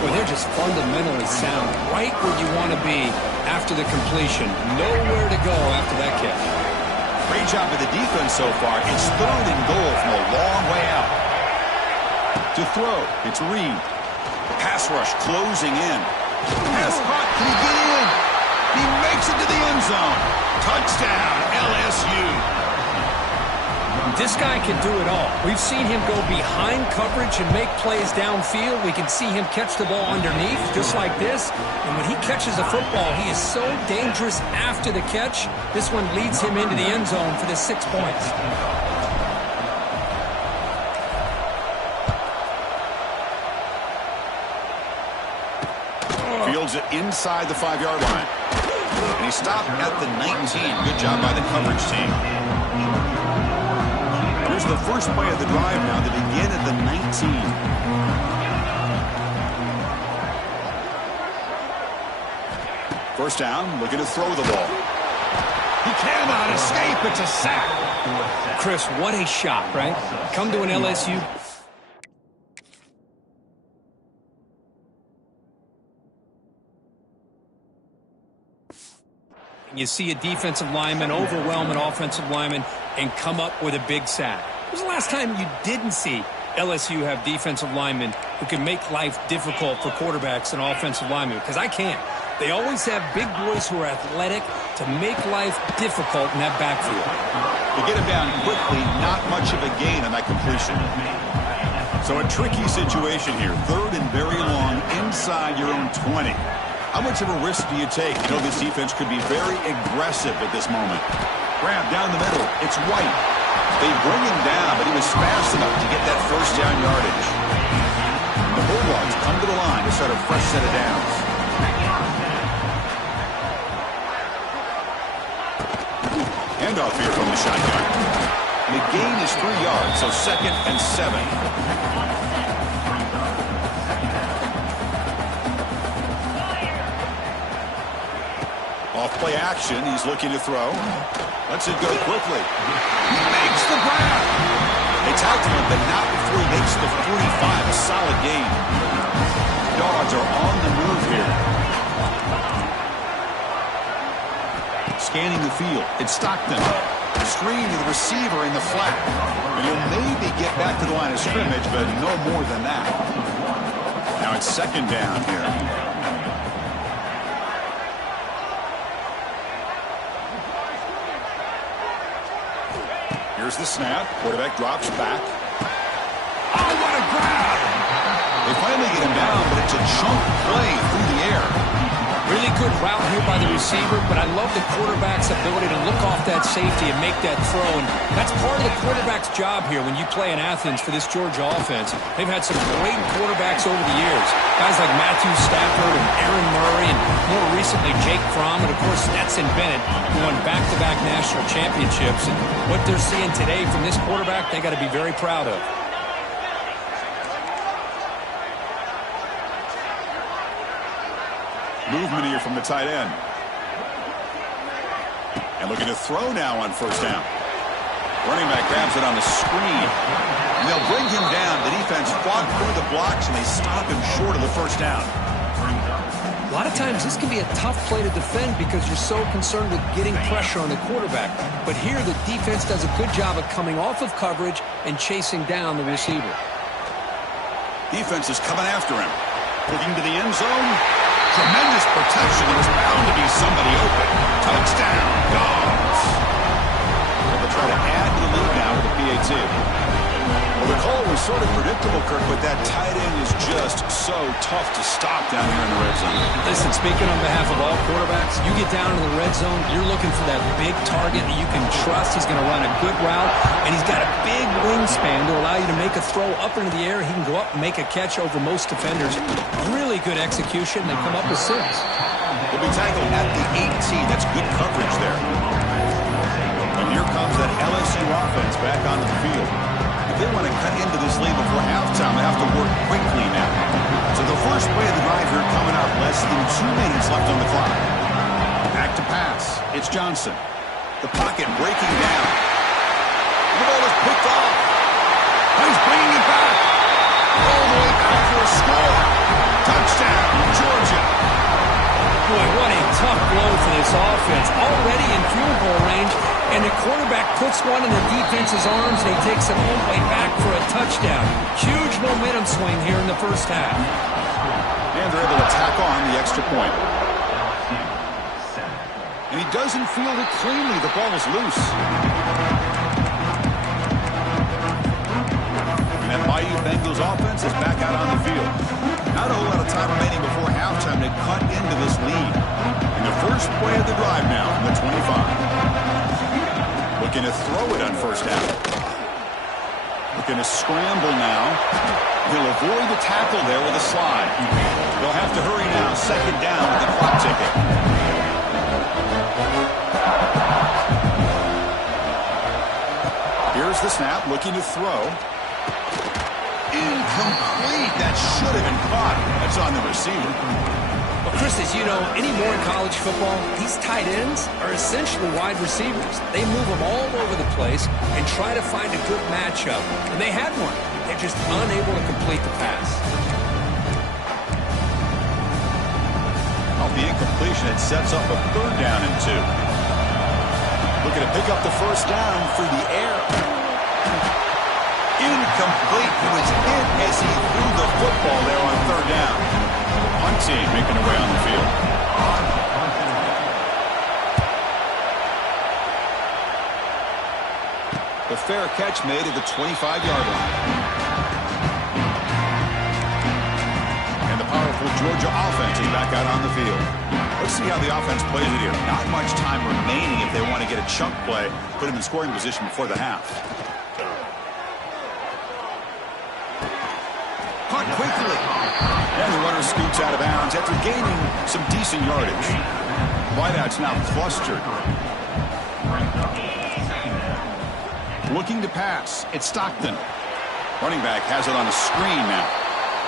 Well, they're just fundamentally sound. Right where you want to be after the completion. Nowhere to go after that catch. Great job of the defense so far. It's 3rd and goal from a long way out. To throw, it's Reed. Pass rush closing in. Pass caught. Can he get in? He makes it to the end zone. Touchdown, LSU. This guy can do it all. We've seen him go behind coverage and make plays downfield. We can see him catch the ball underneath, just like this. And when he catches a football, he is so dangerous after the catch. This one leads him into the end zone for the 6 points. Fields it inside the 5-yard line. And he stopped at the 19. Good job by the coverage team. Here's the first play of the drive now. They begin at the 19. First down, looking to throw the ball. He cannot escape. It's a sack. Chris, what a shot, right? Come to an LSU. You see a defensive lineman overwhelm an offensive lineman and come up with a big sack. When was the last time you didn't see LSU have defensive linemen who can make life difficult for quarterbacks and offensive linemen? Because I can't. They always have big boys who are athletic to make life difficult in that backfield. To get him down quickly, not much of a gain on that completion. So a tricky situation here. 3rd and very long inside your own 20. How much of a risk do you take? You know this defense could be very aggressive at this moment. Grab down the middle. It's White. They bring him down, but he was fast enough to get that first down yardage. The Bulldogs come to the line to start a fresh set of downs. Handoff here from the shotgun. The gain is 3 yards, so 2nd and 7. Off-play action. He's looking to throw. Lets it go quickly. He makes the grab. They tackle him, but not before he makes the 45. A solid gain. Dogs are on the move here. Scanning the field. It's Stockton. Screen to the receiver in the flat. He'll maybe get back to the line of scrimmage, but no more than that. Now it's 2nd down here. Here's the snap. Quarterback drops back. Oh, what a grab! They finally get him down, but it's a chunk play through the air. Really good route here by the receiver, but I love the quarterback's ability to look off that safety and make that throw. And that's part of the quarterback's job here when you play in Athens for this Georgia offense. They've had some great quarterbacks over the years. Guys like Matthew Stafford and Aaron Murray, and more recently Jake Fromm, and of course Stetson Bennett, who won back-to-back national championships. And what they're seeing today from this quarterback, they got to be very proud of. Movement here from the tight end. And looking to throw now on first down. Running back grabs it on the screen. And they'll bring him down. The defense fought through the blocks, and they stop him short of the first down. A lot of times this can be a tough play to defend because you're so concerned with getting pressure on the quarterback. But here the defense does a good job of coming off of coverage and chasing down the receiver. Defense is coming after him. Looking to the end zone. Tremendous protection. There's bound to be somebody open. Touchdown, Dogs. They'll try to add to the lead now with the PAT. Well, the call was sort of predictable, Kirk, but that tight end is just so tough to stop down here in the red zone. Listen, speaking on behalf of all quarterbacks, you get down in the red zone, you're looking for that big target that you can trust. He's going to run a good route, and he's got a big wingspan to allow you to make a throw up into the air. He can go up and make a catch over most defenders. Really good execution. They come up with 6. He'll be tackled at the 18. That's good coverage there. And here comes that LSU offense back onto the field. If they want to cut into this lead before halftime, they have to work quickly now. So the first play of the drive here coming up, less than 2 minutes left on the clock. Back to pass. It's Johnson. The pocket breaking down. The ball is picked off. He's bringing it back. All the way back for a score. Touchdown, Georgia. Boy, what a tough blow for this offense. Already in field goal range, and the quarterback puts one in the defense's arms, and he takes it all the way back for a touchdown. Huge momentum swing here in the first half. And they're able to tack on the extra point. And he doesn't field it cleanly. The ball is loose. And that Bayou Bengals offense is back out on the field. Not a whole lot of time remaining before halftime to cut into this lead. And the first play of the drive now from the 25. Looking to throw it on first down. Looking to scramble now. He'll avoid the tackle there with a slide. They'll have to hurry now. Second down with the clock ticking. Here's the snap, looking to throw. Incomplete. That should have been caught. That's on the receiver. Well, Chris, as you know, anymore in college football, these tight ends are essentially wide receivers. They move them all over the place and try to find a good matchup. And they had one. They're just unable to complete the pass. Off the incompletion, it sets up a third down and 2. Looking to pick up the first down through the air. Incomplete. He was hit as he threw the football there on third down. Punt team making their way on the field. The fair catch made at the 25-yard line. And the powerful Georgia offense is back out on the field. Let's see how the offense plays it here. Not much time remaining if they want to get a chunk play, put them in scoring position before the half. Caught quickly. And the runner scoots out of bounds after gaining some decent yardage. Wideout's now clustered. Looking to pass. It's Stockton. Running back has it on the screen now.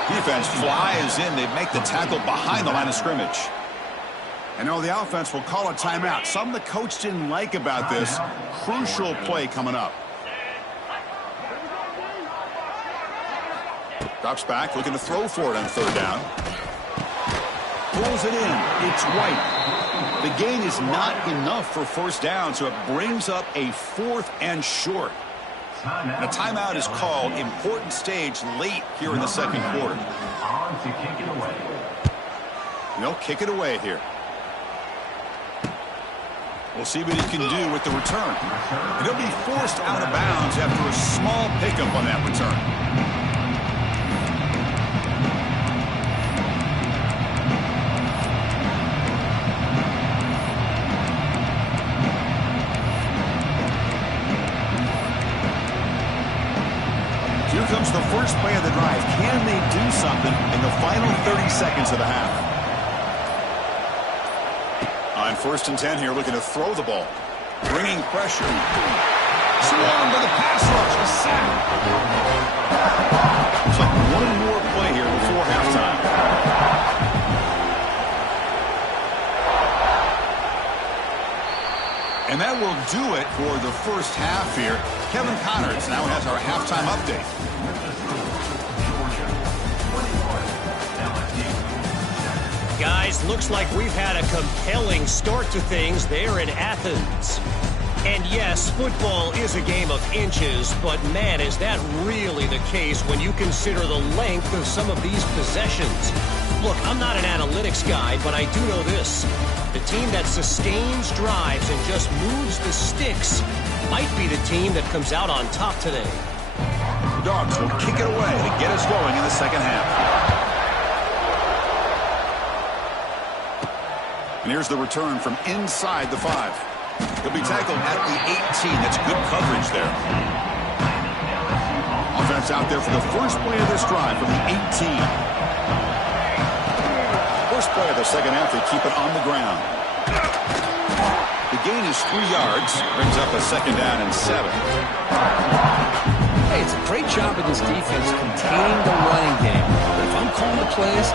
Defense flies in. They make the tackle behind the line of scrimmage. And now the offense will call a timeout. Something the coach didn't like about this. Crucial play coming up. Drops back, looking to throw for it on third down. Pulls it in. It's White. The gain is not enough for first down, so it brings up a 4th and short. And a timeout is called. Important stage late here in the second quarter. And they'll kick it away here. We'll see what he can do with the return. And he'll be forced out of bounds after a small pickup on that return. Here comes the first play of the drive. Can they do something in the final 30 seconds of the half? On 1st and 10 here, looking to throw the ball. Bringing pressure. Swarmed by the pass rush. A sack. Looks like one more play here before halftime. And that will do it for the first half here. Kevin Connors now has our halftime update. Guys, looks like we've had a compelling start to things there in Athens. And yes, football is a game of inches, but man, is that really the case when you consider the length of some of these possessions. Look, I'm not an analytics guy, but I do know this. The team that sustains drives and just moves the sticks might be the team that comes out on top today. The Dogs will kick it away to get us going in the second half. And here's the return from inside the 5. He'll be tackled at the 18. That's good coverage there. Offense out there for the first play of this drive from the 18. First play of the second half, they keep it on the ground. The gain is 3 yards, brings up a second down and 7. Hey, it's a great job of this defense containing the running game. But if I'm calling the plays,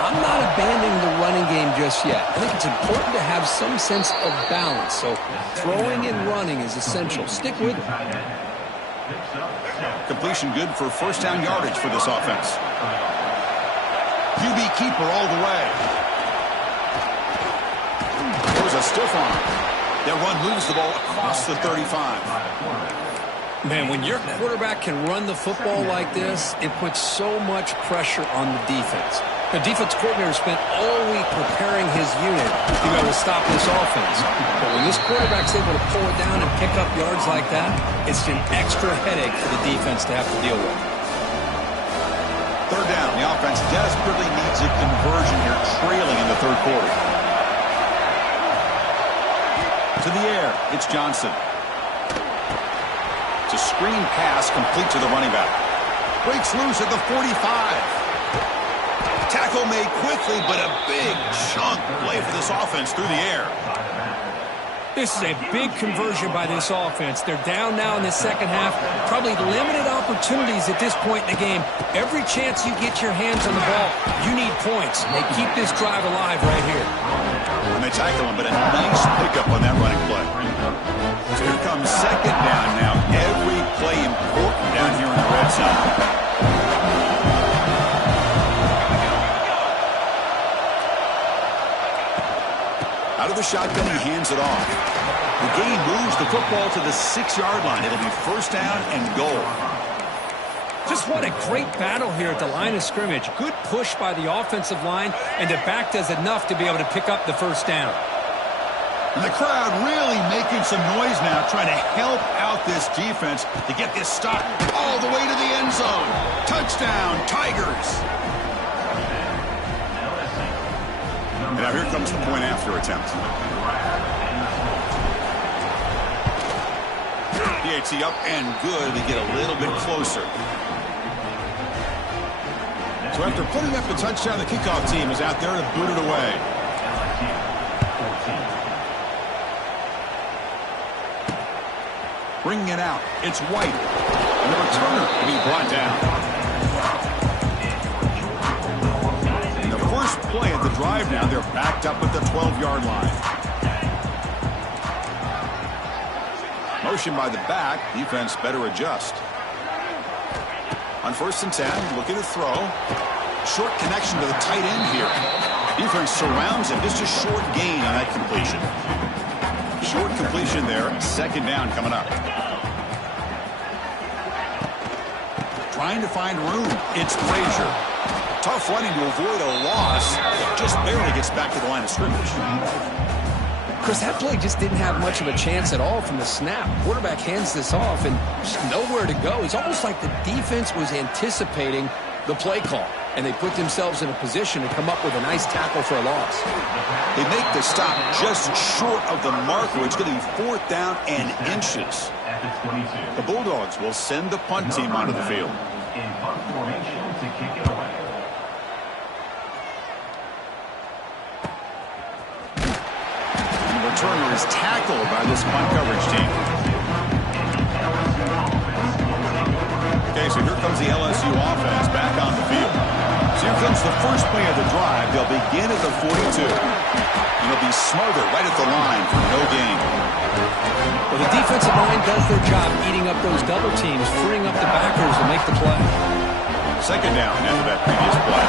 I'm not abandoning the running game just yet. I think it's important to have some sense of balance. So throwing and running is essential. Stick with it. Completion good for first down yardage for this offense. QB keeper all the way. There's a stiff arm. That run moves the ball across the 35. Man, when your quarterback can run the football like this, it puts so much pressure on the defense. The defense coordinator spent all week preparing his unit to be able to stop this offense. But when this quarterback's able to pull it down and pick up yards like that, it's an extra headache for the defense to have to deal with. Third down. The offense desperately needs a conversion here, trailing in the third quarter. To the air, it's Johnson. It's a screen pass complete to the running back. Breaks loose at the 45. Tackle made quickly, but a big chunk play for this offense through the air. This is a big conversion by this offense. They're down now in the second half. Probably limited opportunities at this point in the game. Every chance you get your hands on the ball, you need points. They keep this drive alive right here. And they tackle him, but a nice pickup on that running play. So here comes second down now. Every play important down here in the red zone. Out of the shotgun, he hands it off. The game moves the football to the 6-yard line. It'll be first down and goal. Just what a great battle here at the line of scrimmage. Good push by the offensive line, and the back does enough to be able to pick up the first down. And the crowd really making some noise now, trying to help out this defense to get this stop all the way to the end zone. Touchdown, Tigers. And now here comes the point after attempt. PAT up and good. They get a little bit closer. So after putting up the touchdown, the kickoff team is out there to boot it away. Bringing it out. It's White. And the returner will be brought down. First play at the drive now. They're backed up at the 12-yard line. Motion by the back. Defense better adjust. On 1st and 10, looking to throw. Short connection to the tight end here. Defense surrounds him. Just a short gain on that completion. Short completion there. Second down coming up. Trying to find room. It's Frazier. Tough running to avoid a loss. Just barely gets back to the line of scrimmage. Chris, that play just didn't have much of a chance at all from the snap. Quarterback hands this off and just nowhere to go. It's almost like the defense was anticipating the play call, and they put themselves in a position to come up with a nice tackle for a loss. They make the stop just short of the marker. It's going to be 4th down and inches. The Bulldogs will send the punt team onto the field. In punt formation to kick it away. Returner is tackled by this punt coverage team. Okay, so here comes the LSU offense back on the field. So here comes the first play of the drive. They'll begin at the 42. And they'll be smothered right at the line for no gain. Well, the defensive line does their job eating up those double teams, freeing up the backers to make the play. Second down after that previous play.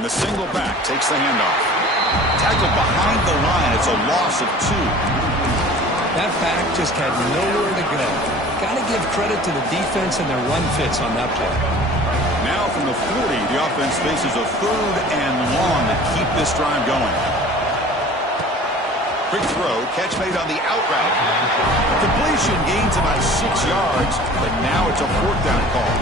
And the single back takes the handoff. Tackled behind the line. It's a loss of 2. That back just had nowhere to go. Got to give credit to the defense and their run fits on that play. Now from the 40, the offense faces a 3rd and long to keep this drive going. Quick throw, catch made on the out route. Completion gains about 6 yards, but now it's a 4th down call.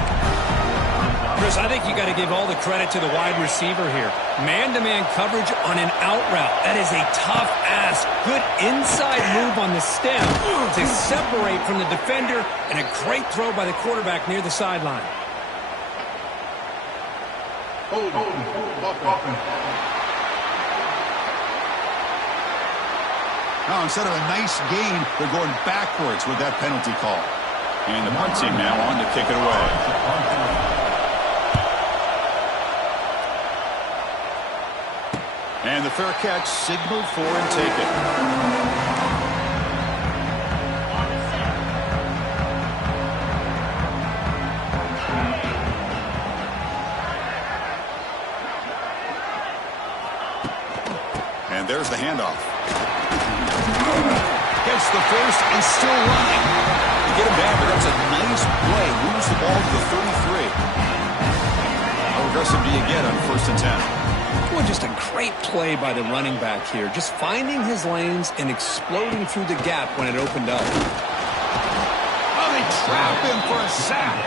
Chris, I think you got to give all the credit to the wide receiver here. Man-to-man coverage on an out route. That is a tough ask. Good inside move on the stem to separate from the defender, and a great throw by the quarterback near the sideline. Now, instead of a nice gain, they're going backwards with that penalty call. And the punt team now on to kick it away. And the fair catch signaled for and taken. there's the handoff. Gets the first and still running. You get him down, but that's a nice play. Moves the ball to the 33. How aggressive do you get on 1st and 10? Well, just a great play by the running back here. Just finding his lanes and exploding through the gap when it opened up. Oh, they trap him for a sack.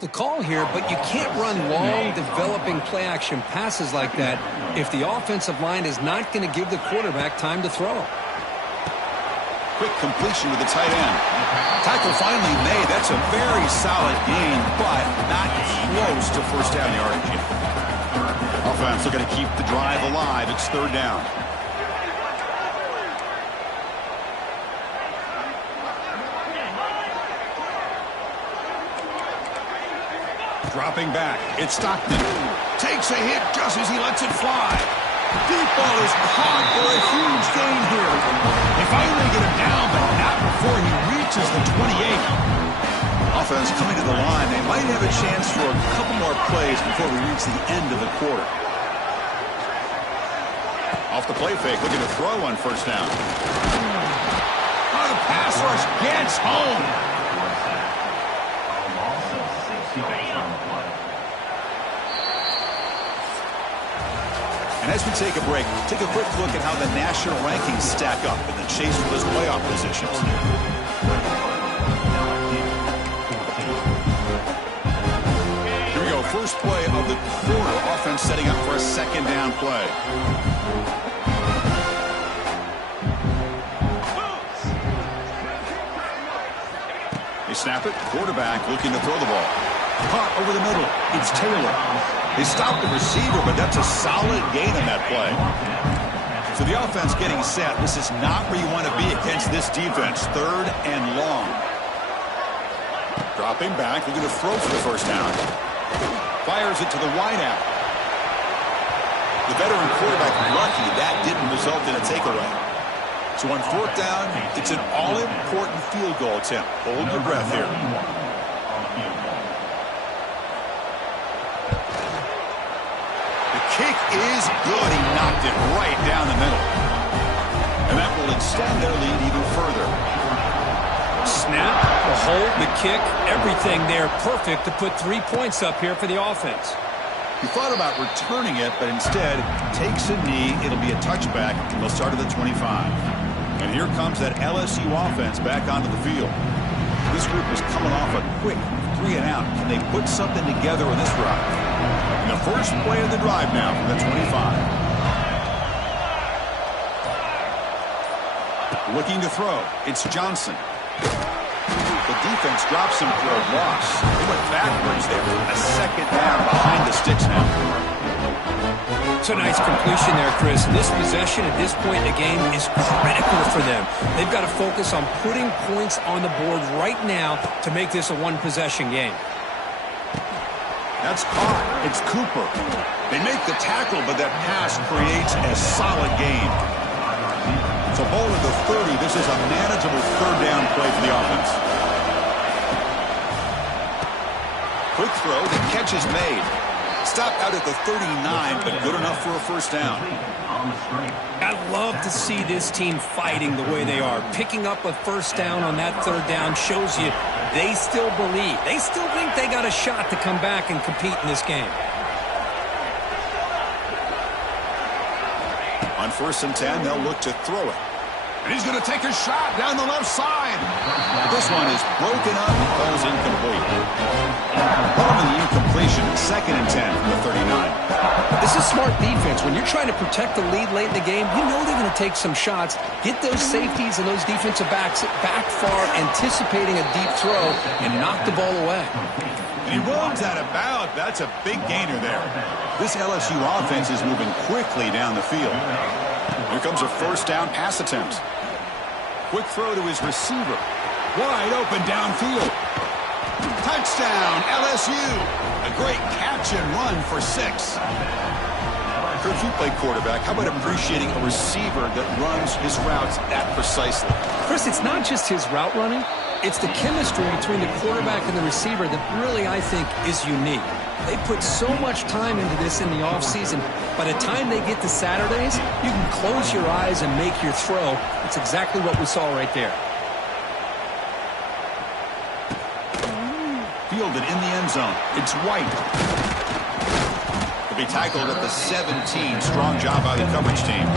The call here, but you can't run long, developing play-action passes like that if the offensive line is not going to give the quarterback time to throw. Quick completion with the tight end. Tackle finally made. That's a very solid gain, but not close to first down yardage. Offense looking to keep the drive alive. It's 3rd down. Dropping back, it's Stockton. Takes a hit just as he lets it fly. Deep ball is caught for a huge gain here. They finally get him down, but not before he reaches the 28. Offense coming to the line. They might have a chance for a couple more plays before we reach the end of the quarter. Off the play fake, looking to throw on 1st down. Oh, the pass rush gets home. And as we take a break, take a quick look at how the national rankings stack up in the chase for those playoff positions. Here we go, first play of the quarter. Offense setting up for a 2nd down play. They snap it, quarterback looking to throw the ball. Caught over the middle, it's Taylor. They stopped the receiver, but that's a solid gain on that play. So the offense getting set. This is not where you want to be against this defense. 3rd and long. Dropping back, looking to throw for the 1st down. Fires it to the wideout. The veteran quarterback lucky that didn't result in a takeaway. So on 4th down, it's an all-important field goal attempt. Hold your breath here. Kick is good. He knocked it right down the middle. And that will extend their lead even further. Snap, the hold, the kick, everything there perfect to put 3 points up here for the offense. He thought about returning it, but instead takes a knee. It'll be a touchback, and they'll start at the 25. And here comes that LSU offense back onto the field. This group is coming off a quick 3 and out. Can they put something together in this drive? And the first play of the drive now from the 25. Looking to throw. It's Johnson. The defense drops him for a loss. They went backwards there. A 2nd down behind the sticks now. It's a nice completion there, Chris. This possession at this point in the game is critical for them. They've got to focus on putting points on the board right now to make this a 1-possession game. That's caught. It's Cooper. They make the tackle, but that pass creates a solid gain. So ball at the 30. This is a manageable 3rd down play for the offense. Quick throw. The catch is made. Stopped out at the 39, but good enough for a 1st down. I love to see this team fighting the way they are. Picking up a 1st down on that 3rd down shows you they still believe. They still think they got a shot to come back and compete in this game. On 1st and 10, they'll look to throw it. And he's going to take a shot down the left side. This one is broken up and falls incomplete. Following the incompletion, 2nd and 10 from the 39. This is smart defense. When you're trying to protect the lead late in the game, you know they're going to take some shots, get those safeties and those defensive backs back far, anticipating a deep throw, and knock the ball away. And he runs out of bounds. That's a big gainer there. This LSU offense is moving quickly down the field. Here comes a 1st down pass attempt. Quick throw to his receiver. Wide open downfield. Touchdown, LSU. A great catch and run for 6. Kurt, you play quarterback. How about appreciating a receiver that runs his routes that precisely? Chris, it's not just his route running. It's the chemistry between the quarterback and the receiver that really, I think, is unique. They put so much time into this in the offseason. By the time they get to Saturdays, you can close your eyes and make your throw. It's exactly what we saw right there. Fielded in the end zone. It's White. He'll be tackled at the 17. Strong job by the coverage team.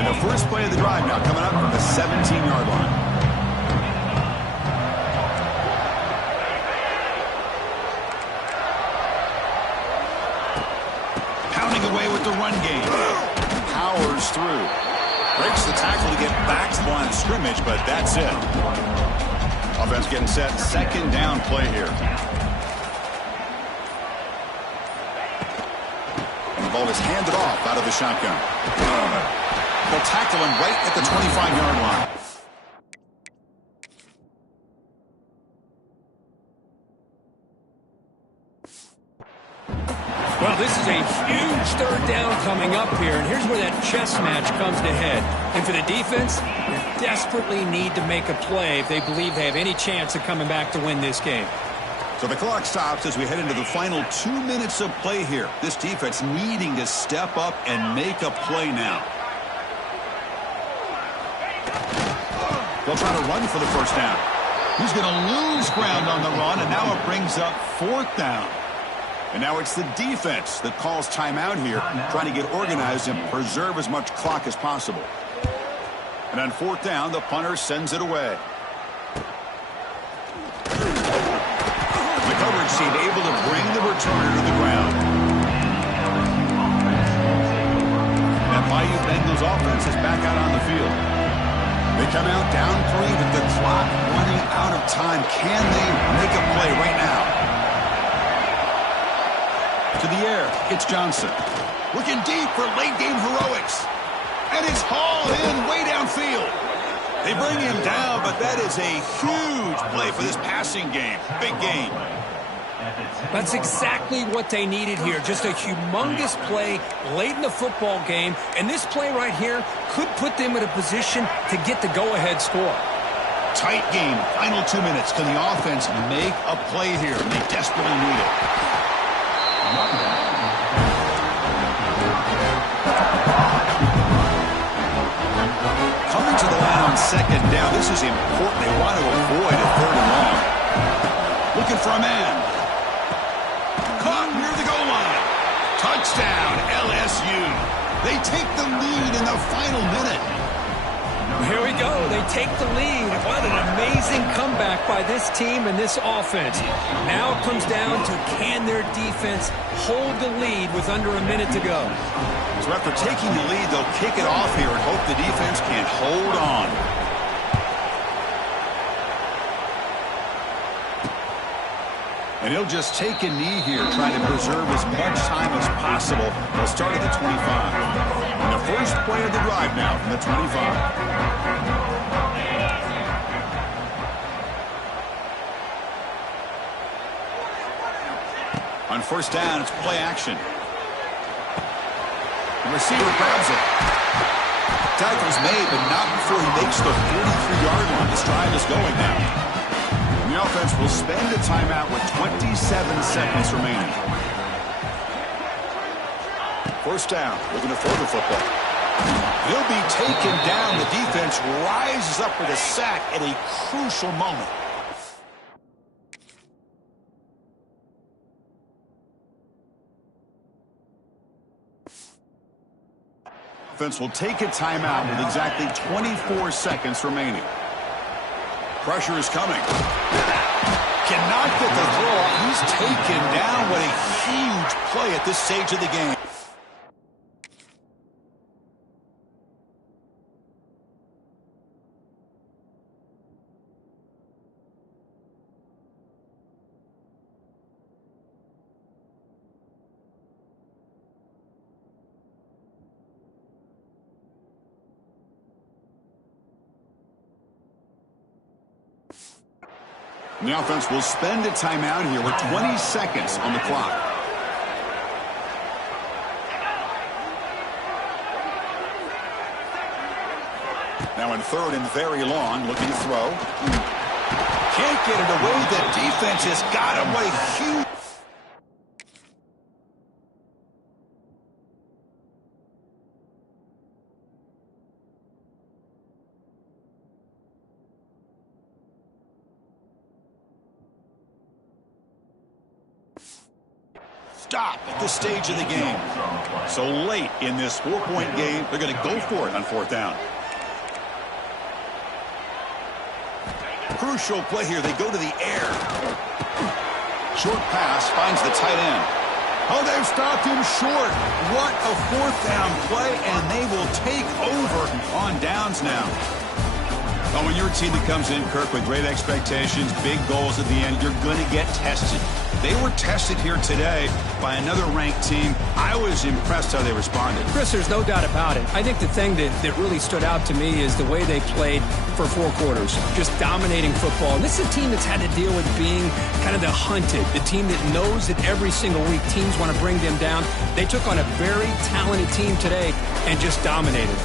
And the first play of the drive now coming up from the 17-yard line. Away with the run game. Powers through. Breaks the tackle to get back to the line of scrimmage, but that's it. Offense getting set. Second down play here. And the ball is handed off out of the shotgun. They'll tackle him right at the 25-yard line. Well, this is a huge third down coming up here, and here's where that chess match comes to head. And for the defense, they desperately need to make a play if they believe they have any chance of coming back to win this game. So the clock stops as we head into the final 2 minutes of play here. This defense needing to step up and make a play now. They'll try to run for the first down. He's going to lose ground on the run, and now it brings up fourth down. And now it's the defense that calls timeout here, trying to get organized and preserve as much clock as possible. And on fourth down, the punter sends it away. The coverage team able to bring the returner to the ground. And Bayou Bengals offense is back out on the field. They come out down 3 with the clock running out of time. Can they make a play right now? To the air, it's Johnson. Looking deep for late-game heroics. And it's hauled in way downfield. They bring him down, but that is a huge play for this passing game. Big game. That's exactly what they needed here. Just a humongous play late in the football game. And this play right here could put them in a position to get the go-ahead score. Tight game. Final 2 minutes. Can the offense make a play here? And they desperately need it. Coming to the line on second down. This is important. They want to avoid a third and long. Looking for a man. Caught near the goal line. Touchdown, LSU. They take the lead in the final minute. Here we go. They take the lead. What an amazing comeback by this team and this offense. Now it comes down to can their defense hold the lead with under a minute to go. So after taking the lead, they'll kick it off here and hope the defense can hold on. And he'll just take a knee here, trying to preserve as much time as possible. They'll start at the 25. And the first play of the drive now from the 25. On first down, it's play action. The receiver grabs it. Tackle's made, but not before he makes the 43-yard line. This drive is going now. And the offense will spend a timeout with 27 seconds remaining. First down, looking to throw the football. He'll be taken down. The defense rises up with a sack at a crucial moment. Offense will take a timeout with exactly 24 seconds remaining. Pressure is coming. Cannot get the throw off. He's taken down. What a huge play at this stage of the game. And the offense will spend a timeout here with 20 seconds on the clock. Now in third and very long, looking to throw. Can't get it away. The defense has got away huge. Stop at this stage of the game. So late in this 4-point game, they're going to go for it on fourth down. Crucial play here. They go to the air. Short pass finds the tight end. Oh, they've stopped him short. What a fourth down play, and they will take over on downs now. Oh, when you're a team that comes in, Kirk, with great expectations, big goals at the end, you're going to get tested. They were tested here today by another ranked team. I was impressed how they responded. Chris, there's no doubt about it. I think the thing that really stood out to me is the way they played for 4 quarters, just dominating football. And this is a team that's had to deal with being kind of the hunted, the team that knows that every single week teams want to bring them down. They took on a very talented team today and just dominated.